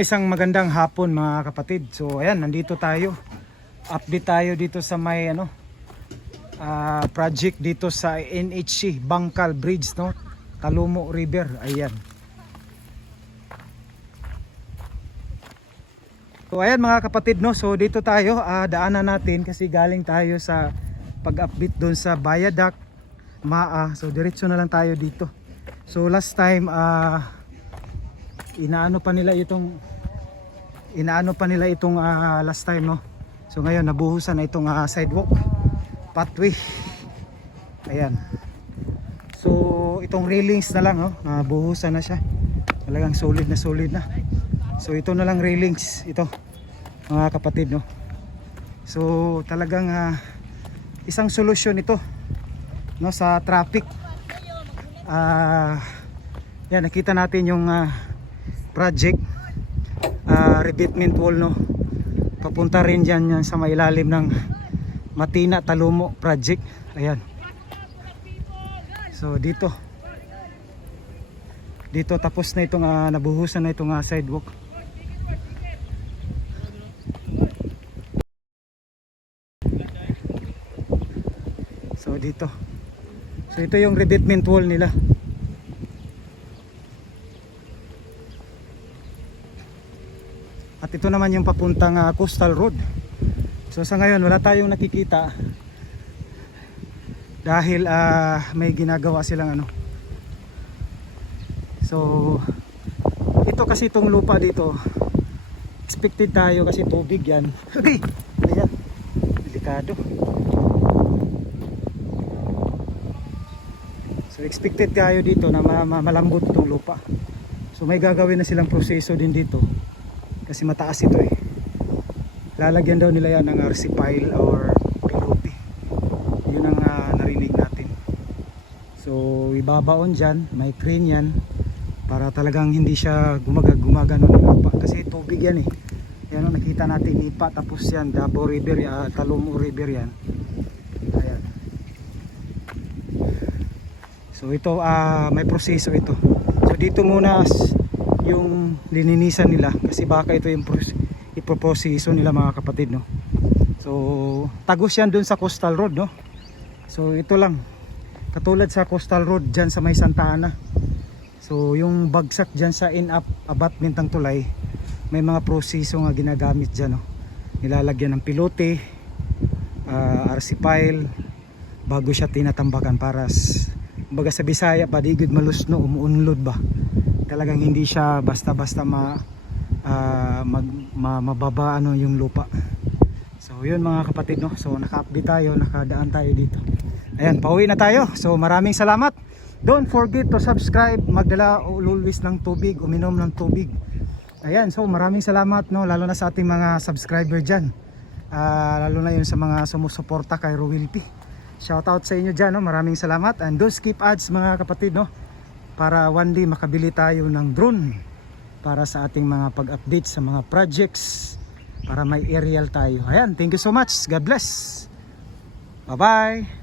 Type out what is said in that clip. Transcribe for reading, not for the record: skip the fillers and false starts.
Isang magandang hapon mga kapatid. So ayan, nandito tayo. Update tayo dito sa may project dito sa NHC Bangkal Bridge, no? Talumo River. Ayan. So ayan mga kapatid, no. So dito tayo, daanan natin kasi galing tayo sa pag-update doon sa Viaduct Maa. So diretso na lang tayo dito. So last time inaano pa nila itong last time, no. So ngayon nabuhusan na itong sidewalk pathway. Ayan. So itong railings na lang, no, nabuhusan na siya. Talagang solid na. So ito na lang railings ito mga kapatid, no. So talagang isang solusyon ito, no, sa traffic. Yan, nakita natin yung project revetment wall, no, papunta rin dyan sa mailalim ng Matina Talumo project. Ayan. So dito tapos na itong nabuhusan na itong sidewalk. So dito, so ito yung revetment wall nila. At ito naman yung papuntang Coastal Road. So sa ngayon wala tayong nakikita dahil may ginagawa silang So ito kasi itong lupa dito, expected tayo kasi tubig yan. Okay. Ayan, delikado. So expected tayo dito na malambot itong lupa. So may gagawin na silang proseso din dito kasi mataas ito eh. Lalagyan daw nila yan ng RC pile or PLOP. Yun ang narinig natin. So ibabaon dyan, may crane yan para talagang hindi siya gumagano ng lupa kasi tubig yan eh. Yan, nakita natin Ipa, tapos yan Davao River, Talumo River yan. Ayan. So ito may proseso ito. So dito muna yung lininisan nila kasi baka ito yung ipoproseso nila mga kapatid, no. So tagos yan dun sa Coastal Road, no. So ito lang katulad sa Coastal Road dyan sa may Santa Ana. So yung bagsak dyan sa abutment ng tulay, may mga proseso nga ginagamit dyan, no. Nilalagyan ng pilote, RC pile bago siya tinatambakan para baga sa Bisaya padigid malusno, umuunlod ba. Talagang hindi siya basta-basta mababa yung lupa. So yun mga kapatid, no. So naka-update tayo, nakadaan tayo dito. Ayan, pauwi na tayo. So maraming salamat. Don't forget to subscribe, magdala always ng tubig, uminom ng tubig. Ayan, so maraming salamat, no, lalo na sa ating mga subscriber dyan. Lalo na yun sa mga sumusuporta kay Ruel P. Shoutout sa inyo dyan, no. Maraming salamat. And don't skip ads mga kapatid, no, para one day makabili tayo ng drone para sa ating mga pag-update sa mga projects, para may aerial tayo. Ayan, thank you so much. God bless. Bye bye.